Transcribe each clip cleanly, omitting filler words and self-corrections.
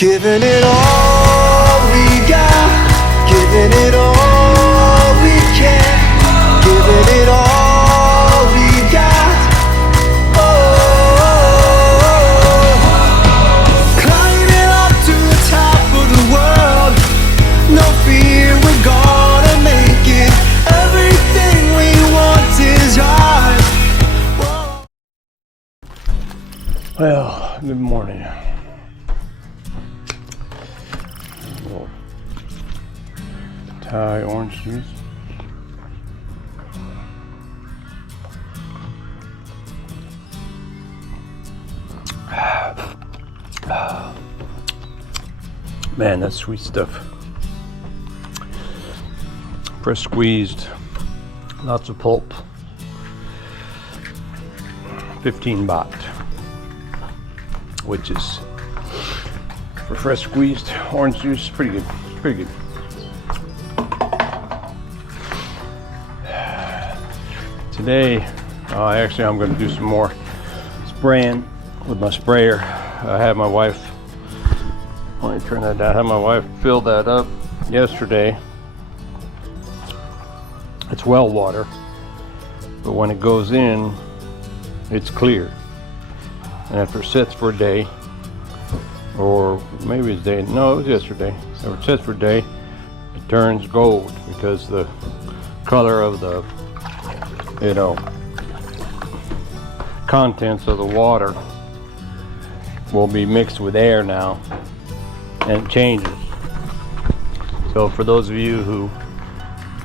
Giving it all we got, giving it all we can, giving it all we got. Oh, climbing up to the top of the world, no fear, we're gonna make it. Everything we want is ours. Whoa. Well, good morning. Thai orange juice. Man, that's sweet stuff. Fresh squeezed, lots of pulp. 15 baht, which is for fresh squeezed orange juice, pretty good, pretty good. Today, actually I'm going to do some more spraying with my sprayer. I had my wife, let me turn that down, I had my wife fill that up yesterday. It's well water, but when it goes in, it's clear. And after it sits for a day, or maybe it's day, no, it was yesterday. After it sits for a day, it turns gold because the color of the, you know, contents of the water will be mixed with air now, and it changes. So for those of you who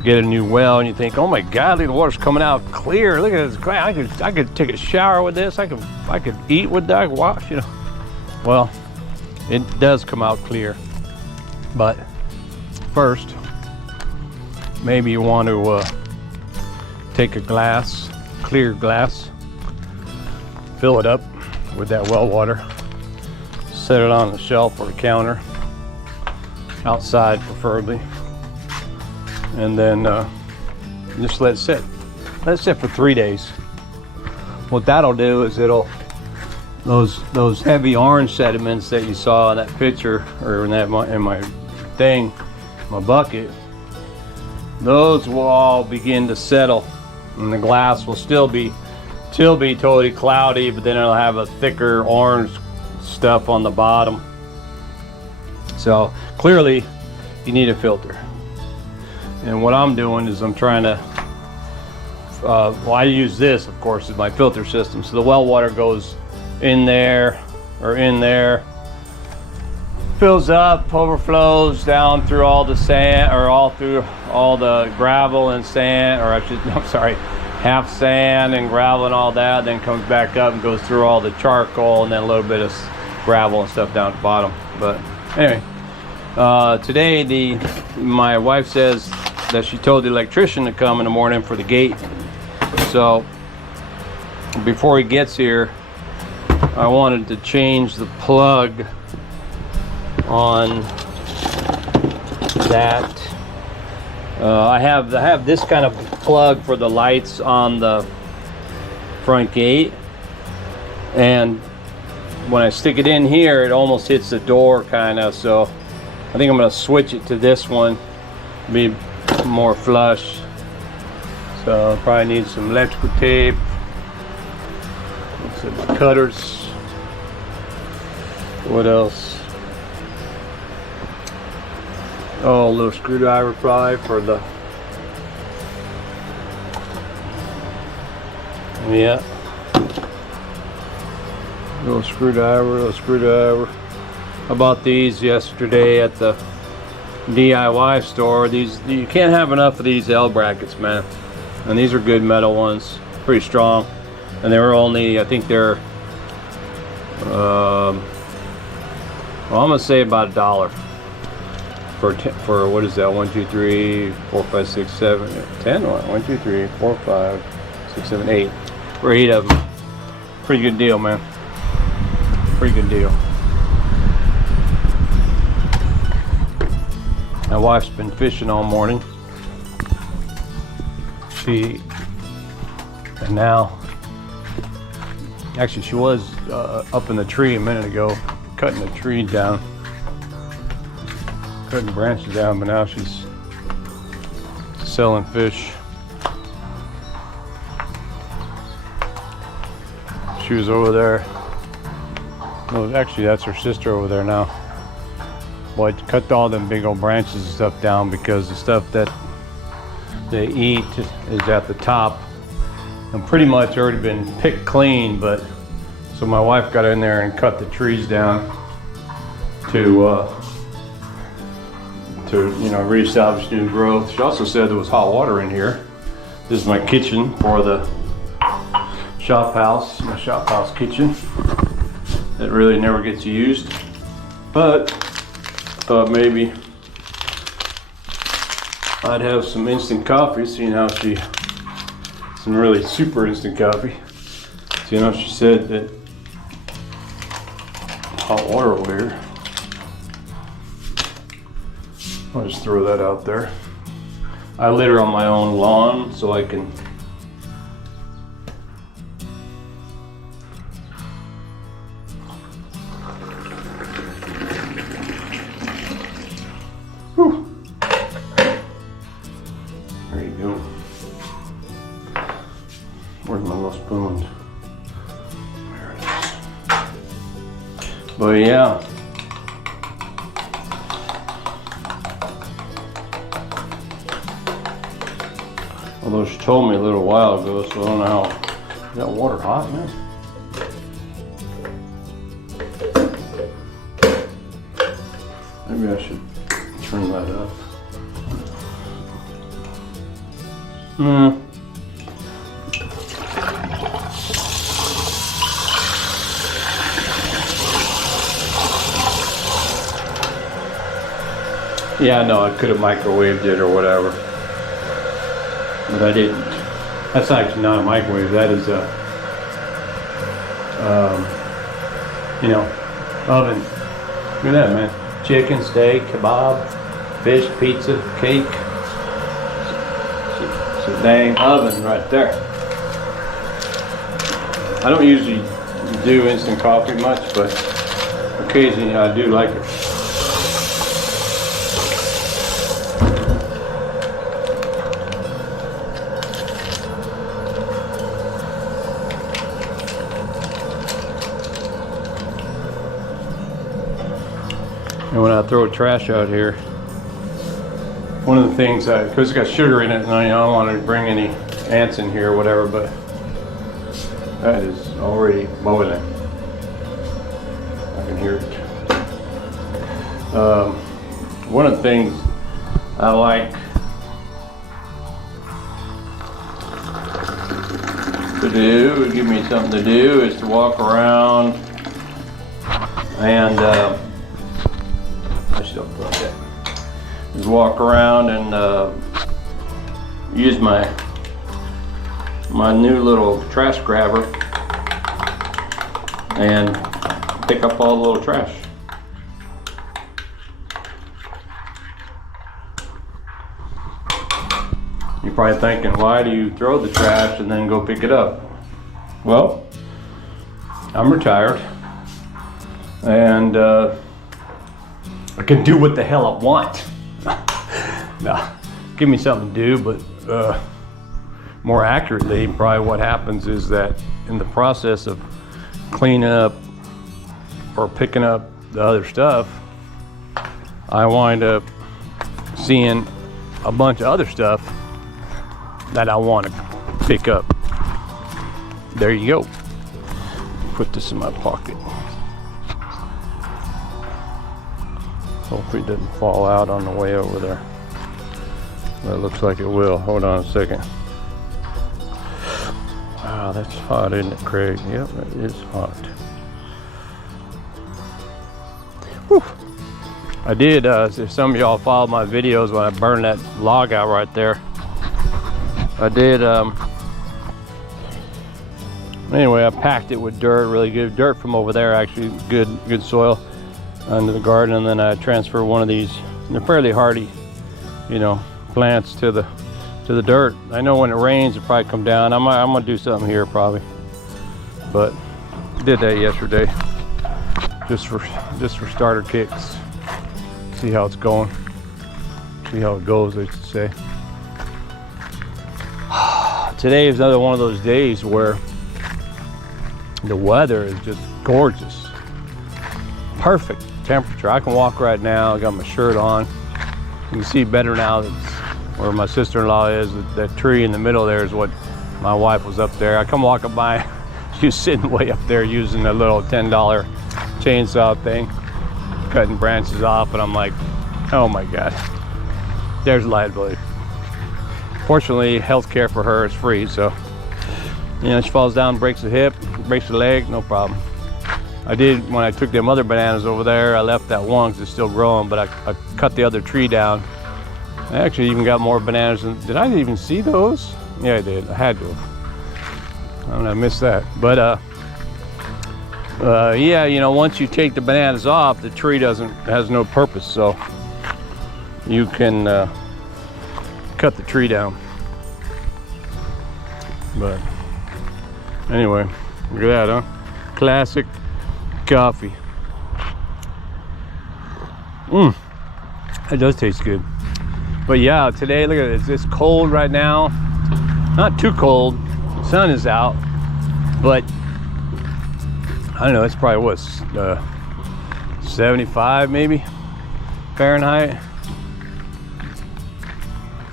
get a new well and you think, oh my God, the water's coming out clear, look at this glass, I could take a shower with this, I could eat with that, I could wash, you know. Well, it does come out clear, but first maybe you want to take a glass, clear glass, fill it up with that well water, set it on the shelf or the counter, outside preferably, and then just let it sit. Let it sit for 3 days. What that'll do is it'll, those heavy orange sediments that you saw in that picture, or in my thing, my bucket, those will all begin to settle. And the glass will still be totally cloudy, but then it'll have a thicker orange stuff on the bottom. So clearly you need a filter. And what I'm doing is I'm trying to, well, I use this, of course, as my filter system. So the well water goes in there, or in there, fills up, overflows down through all the sand, or all through all the gravel and sand, or I'm sorry, half sand and gravel and all that, then comes back up and goes through all the charcoal and then a little bit of gravel and stuff down at the bottom. But anyway, today my wife says that she told the electrician to come in the morning for the gate. So before he gets here, I wanted to change the plug on that. I have this kind of plug for the lights on the front gate, and when I stick it in here, it almost hits the door kind of. So I think I'm going to switch it to this one, be more flush. So I'll probably need some electrical tape, some cutters. What else? Oh, a little screwdriver probably for the, yeah, little screwdriver. I bought these yesterday at the DIY store. These, you can't have enough of these L brackets, man. And these are good metal ones, pretty strong. And they were only, I think they're, well, I'm gonna say about $1 for what is that? 1, 2, 3, 4, 5, 6, 7, 10. 1, 2, 3, 4, 5, 6, 7, 8. For 8 of them. Pretty good deal, man. Pretty good deal. My wife's been fishing all morning. And now, actually she was up in the tree a minute ago, cutting the tree down. cutting branches down, but now she's selling fish. She was over there. No, actually that's her sister over there now. Well, I cut all them big old branches and stuff down because the stuff that they eat is at the top and pretty much already been picked clean, but so my wife got in there and cut the trees down to you know, reestablish new growth. She also said there was hot water in here. This is my kitchen for the shop house, my shop house kitchen. That really never gets used, but thought maybe I'd have some instant coffee, seeing how some really super instant coffee. So, you know, she said that hot water over here. I'll just throw that out there. I litter on my own lawn so I can There you go. Where's my little spoons? There it is. But yeah. Although she told me a little while ago, so I don't know how. Is that water hot, man? Maybe I should turn that up. Yeah, no, I could have microwaved it or whatever, but I didn't. That's actually not a microwave. That is a, you know, oven. Look at that, man. Chicken, steak, kebab, fish, pizza, cake. It's a dang oven right there. I don't usually do instant coffee much, but occasionally I do like it. And when I throw trash out here, one of the things, because it's got sugar in it, and I don't want to bring any ants in here or whatever, but that is already boiling. I can hear it. One of the things I like to do, give me something to do, is to walk around and is walk around and use my new little trash grabber and pick up all the little trash. You're probably thinking, why do you throw the trash and then go pick it up? Well, I'm retired and I can do what the hell I want. Now, give me something to do, but more accurately, probably what happens is that in the process of cleaning up or picking up the other stuff, I wind up seeing a bunch of other stuff that I want to pick up. There you go. Put this in my pocket. Hopefully it doesn't fall out on the way over there. But it looks like it will. Hold on a second. Wow, that's hot, isn't it, Craig? Yep, it is hot. Whew. I did, if some of y'all followed my videos when I burned that log out right there, I did, anyway, I packed it with dirt, really good dirt from over there, actually, good soil under the garden, and then I transferred one of these, they're fairly hardy, you know, plants to the dirt. I know when it rains, it'll probably come down. I'm gonna do something here probably, but did that yesterday, just for starter kicks. See how it's going. See how it goes, I should say. Today is another one of those days where the weather is just gorgeous. Perfect temperature. I can walk right now. I got my shirt on. You can see better now. That's where my sister-in-law is. That tree in the middle there is what my wife was up there. I come walking by. She was sitting way up there using a little $10 chainsaw thing, cutting branches off, and I'm like, oh my God, there's liability. Fortunately, healthcare for her is free, so you know, she falls down, breaks a hip, breaks a leg, no problem. I did, when I took them other bananas over there, I left that one because it's still growing, but I cut the other tree down. I actually even got more bananas than, did I even see those? Yeah, I did, I had to. I don't know, I missed that. But yeah, you know, once you take the bananas off, the tree has no purpose, so you can cut the tree down. But anyway, look at that, huh? Classic coffee. It does taste good. But yeah, today, look at it, it's cold right now. Not too cold, the sun is out, but I don't know, it's probably what, 75 maybe Fahrenheit.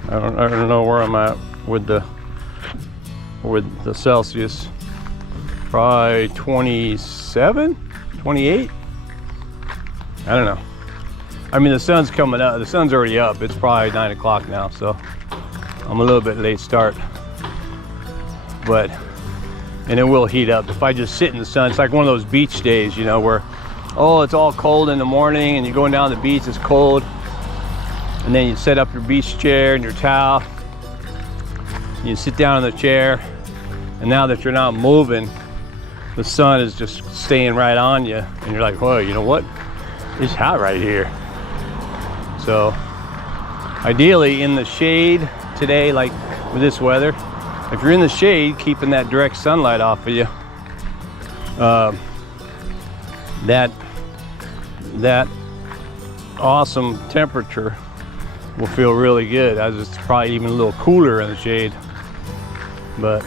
I don't know where I'm at with the Celsius. Probably 27, 28. I don't know. I mean, the sun's coming up. The sun's already up. It's probably 9 o'clock now, so I'm a little bit late start. And it will heat up if I just sit in the sun. It's like one of those beach days, you know, where, oh, it's all cold in the morning and you're going down the beach, it's cold. And then you set up your beach chair and your towel. You sit down in the chair, and now that you're not moving, the sun is just staying right on you. And you're like, whoa, you know what? It's hot right here. So ideally in the shade today, like with this weather, if you're in the shade, keeping that direct sunlight off of you, that awesome temperature will feel really good, as it's probably even a little cooler in the shade. But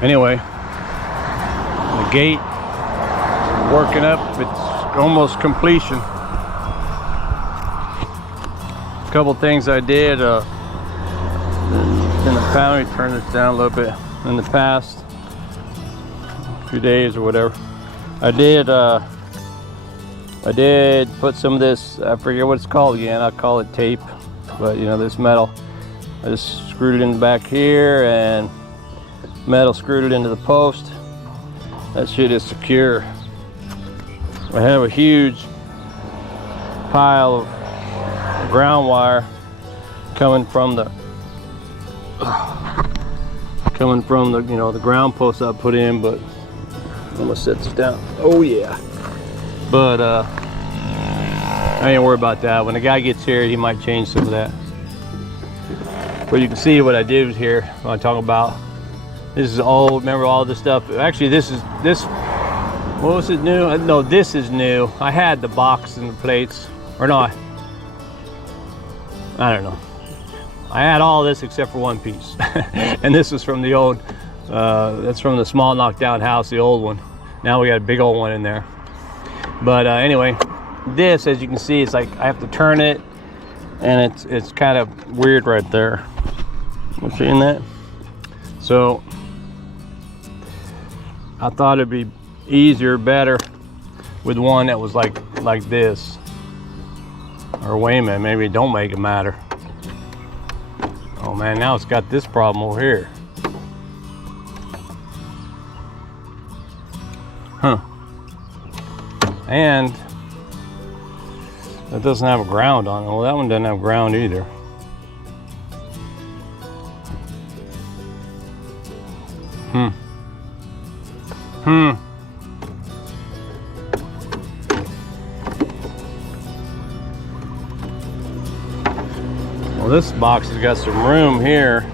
anyway, the gate working up, it's almost completion. A couple things I did in the past, let me turn this down a little bit, in the past few days or whatever, I did put some of this, I forget what it's called again, I call it tape, but you know, this metal, I just screwed it in the back here and metal screwed it into the post. That shit is secure. I have a huge pile of ground wire coming from the you know, the ground post I put in, but I'm gonna set this down. Oh yeah. But I ain't worried about that. When the guy gets here, he might change some of that. But you can see what I did here. What I'm talking about. This is old. Remember all this stuff? Actually, this. What was it new? No, this is new. I had the box and the plates, or no? I don't know. I had all this except for one piece, and this is from the old. That's from the small knockdown house, the old one. Now we got a big old one in there. But anyway, this, as you can see, it's like I have to turn it, and it's kind of weird right there. You seeing that? So I thought it'd be easier, better with one that was like this. Or wait a minute, maybe it don't make it matter. Oh man, now it's got this problem over here. Huh. And it doesn't have a ground on it. Well, that one doesn't have ground either. Well, this box has got some room here.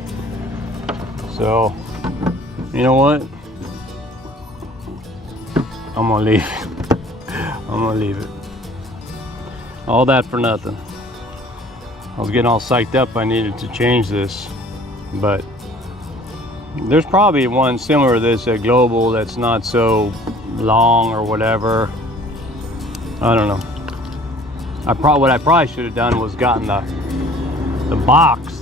So, you know what? I'm gonna leave it. I'm gonna leave it. All that for nothing. I was getting all psyched up. I needed to change this, but there's probably one similar to this at Global that's not so long or whatever. I don't know. What I probably should have done was gotten the box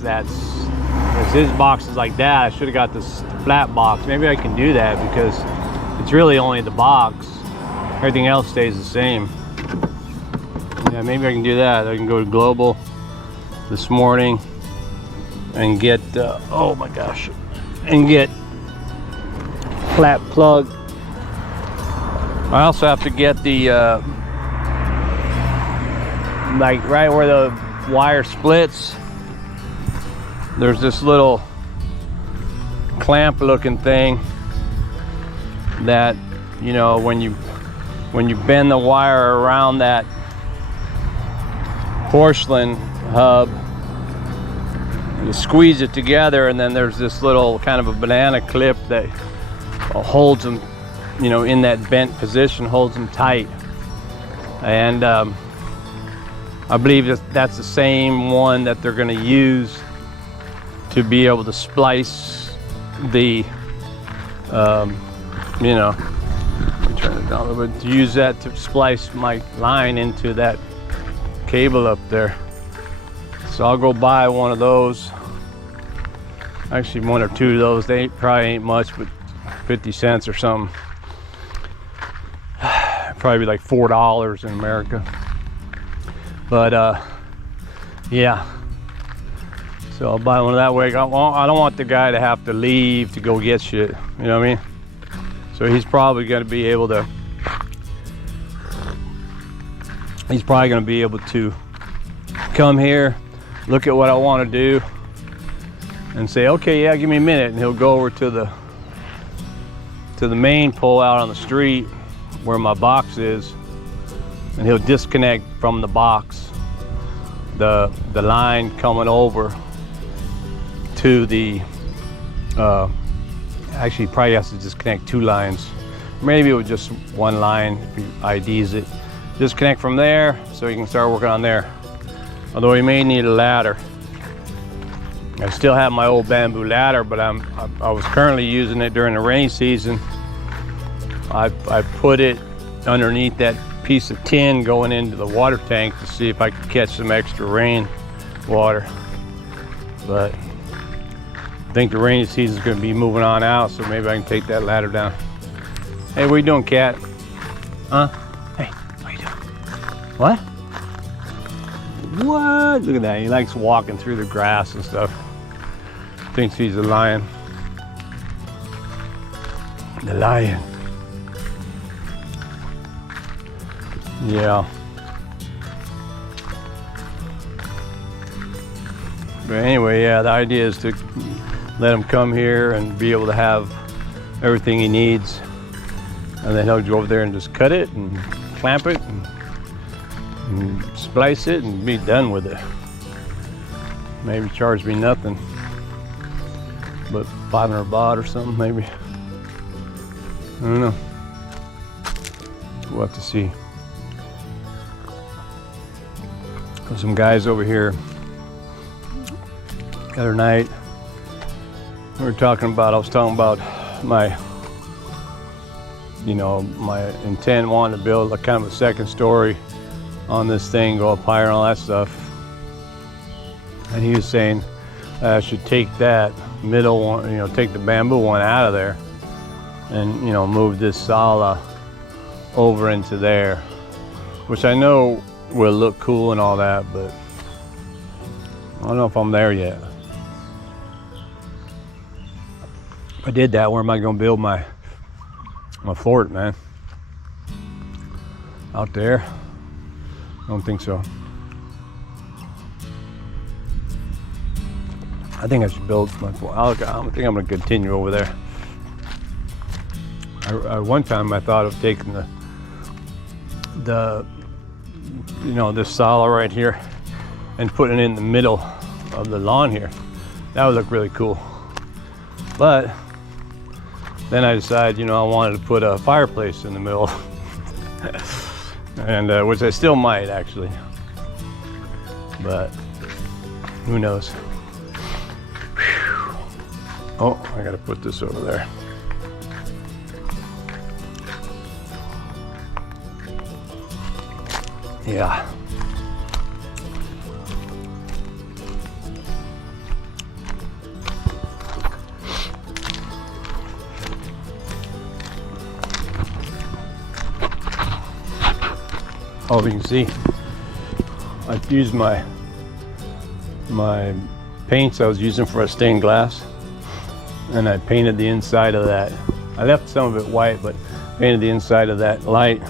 this box is like that. I should have got this flat box. Maybe I can do that because it's really only the box. Everything else stays the same. Yeah, maybe I can do that. I can go to Global this morning and get oh my gosh, and get flat plug. I also have to get the like right where the wire splits, there's this little clamp looking thing that, you know, when you bend the wire around that porcelain hub, you squeeze it together, and then there's this little kind of a banana clip that holds them, you know, in that bent position, holds them tight. And I believe that's the same one that they're going to use to be able to splice the, you know, let me turn it down a little bit, to use that to splice my line into that cable up there. So I'll go buy one of those. Actually, one or two of those. They probably ain't much, but 50 cents or something. Probably like $4 in America. But yeah, so I'll buy one of that way. I don't want the guy to have to leave to go get shit, you know what I mean? So he's probably going to be able to come here, look at what I want to do, and say, okay, yeah, give me a minute, and he'll go over to the main pole out on the street where my box is, and he'll disconnect from the box the line coming over to the actually probably has to disconnect two lines, maybe with just one line if he IDs it. Disconnect from there so he can start working on there, although he may need a ladder. I still have my old bamboo ladder, but I was currently using it during the rainy season. I put it underneath that piece of tin going into the water tank to see if I could catch some extra rain water, but I think the rainy season is going to be moving on out, so maybe I can take that ladder down. Hey, what you doing, cat? Huh? Hey, what you doing? What? What? Look at that, he likes walking through the grass and stuff. Thinks he's a lion. The lion. Yeah. But anyway, yeah, the idea is to let him come here and be able to have everything he needs, and then he'll go over there and just cut it and clamp it and splice it and be done with it. Maybe charge me nothing but 500 baht or something, maybe. I don't know. We'll have to see. There's some guys over here the other night. I was talking about my, you know, my intent wanting to build a kind of a second story on this thing, go up higher and all that stuff. And he was saying I should take that middle one, you know, take the bamboo one out of there and, you know, move this sala over into there, which I know will look cool and all that, but I don't know if I'm there yet. If I did that, where am I going to build my fort, man? Out there? I don't think so. I think I should build my fort. I think I'm going to continue over there. One time I thought of taking the you know, this sala right here and putting it in the middle of the lawn here. That would look really cool. But then I decided, you know, I wanted to put a fireplace in the middle. And which I still might actually, but Who knows? Whew. Oh, I gotta put this over there. Yeah. Oh, you can see, I've used my paints I was using for a stained glass, and I painted the inside of that. I left some of it white, but painted the inside of that light.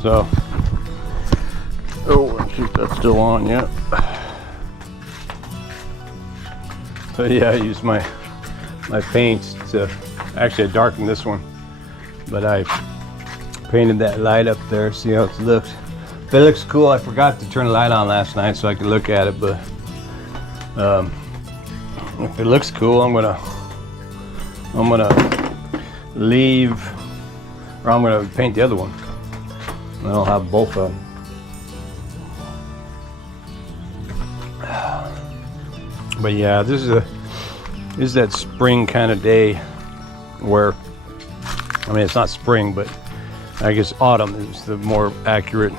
So, oh, let's see if that's still on. Yeah. So yeah, I used my paints to, actually I darkened this one, but I painted that light up there. See how it looks. If it looks cool, I forgot to turn the light on last night so I could look at it, but if it looks cool, I'm gonna leave, or I'm gonna paint the other one. And I'll have both of them. But yeah, this is that spring kind of day where, I mean, it's not spring, but I guess autumn is the more accurate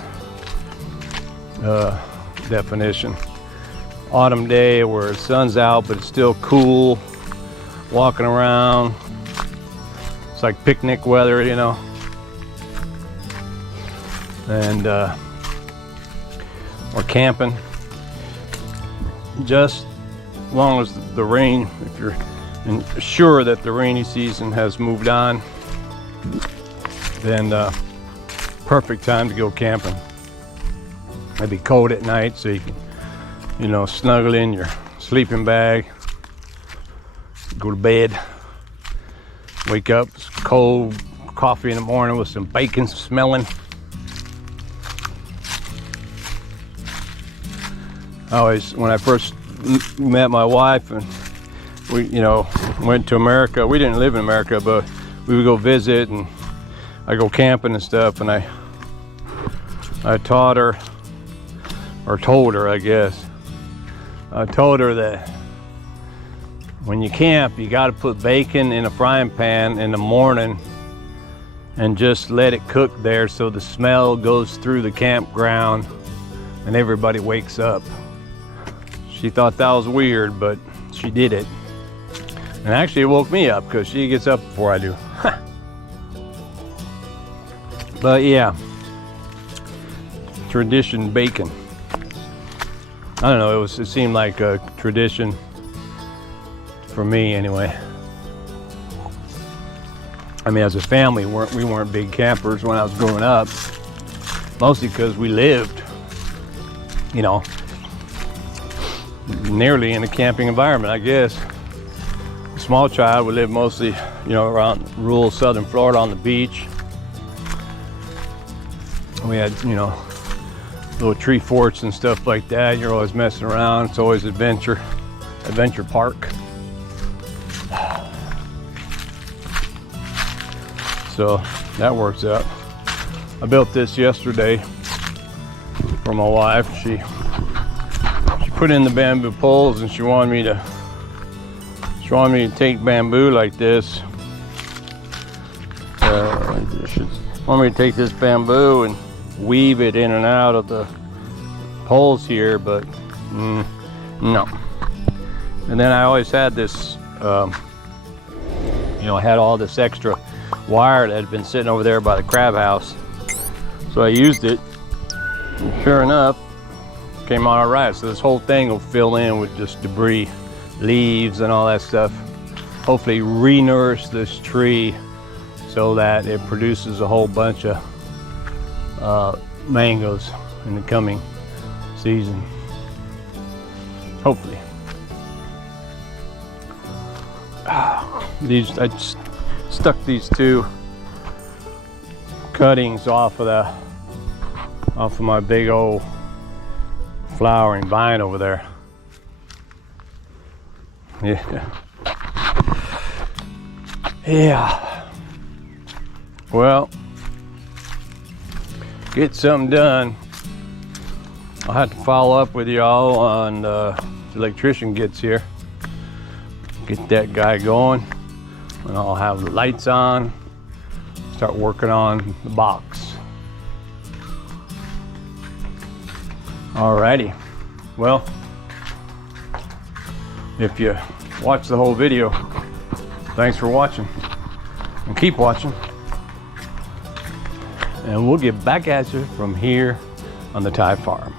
definition. Autumn day where the sun's out but it's still cool, walking around. It's like picnic weather, you know. And or camping. Just as long as the rain, if you're sure that the rainy season has moved on, then perfect time to go camping. It'd be cold at night, so you can, you know, snuggle in your sleeping bag, go to bed, wake up, it's cold coffee in the morning with some bacon smelling. I always, when I first met my wife and we, you know, went to America, we didn't live in America, but we would go visit and I go camping and stuff, and I taught her, or told her, I guess. I told her that when you camp, you got to put bacon in a frying pan in the morning and just let it cook there so the smell goes through the campground and everybody wakes up. She thought that was weird, but she did it. And actually it woke me up because she gets up before I do. But yeah, tradition bacon. I don't know, it seemed like a tradition for me anyway. I mean, as a family, we weren't big campers when I was growing up, mostly because we lived, you know, nearly in a camping environment, I guess. A small child, we lived mostly, you know, around rural southern Florida on the beach. We had, you know, little tree forts and stuff like that. You're always messing around. It's always adventure park. So that works out. I built this yesterday for my wife. She put in the bamboo poles, and she wanted me to take bamboo like this. She wanted me to take this bamboo and weave it in and out of the poles here, but no. And then I always had this, you know, I had all this extra wire that had been sitting over there by the crab house. So I used it, and sure enough, came out all right. So this whole thing will fill in with just debris, leaves and all that stuff. Hopefully re-nourish this tree so that it produces a whole bunch of mangoes in the coming season. Hopefully. I just stuck these two cuttings off of my big old flowering vine over there. Yeah. Well, get something done I'll have to follow up with y'all on the electrician gets here. Get that guy going, and I'll have the lights on, start working on the box. Alrighty, well, if you watch the whole video, thanks for watching, and keep watching, and we'll get back at you from here on the Thai farm.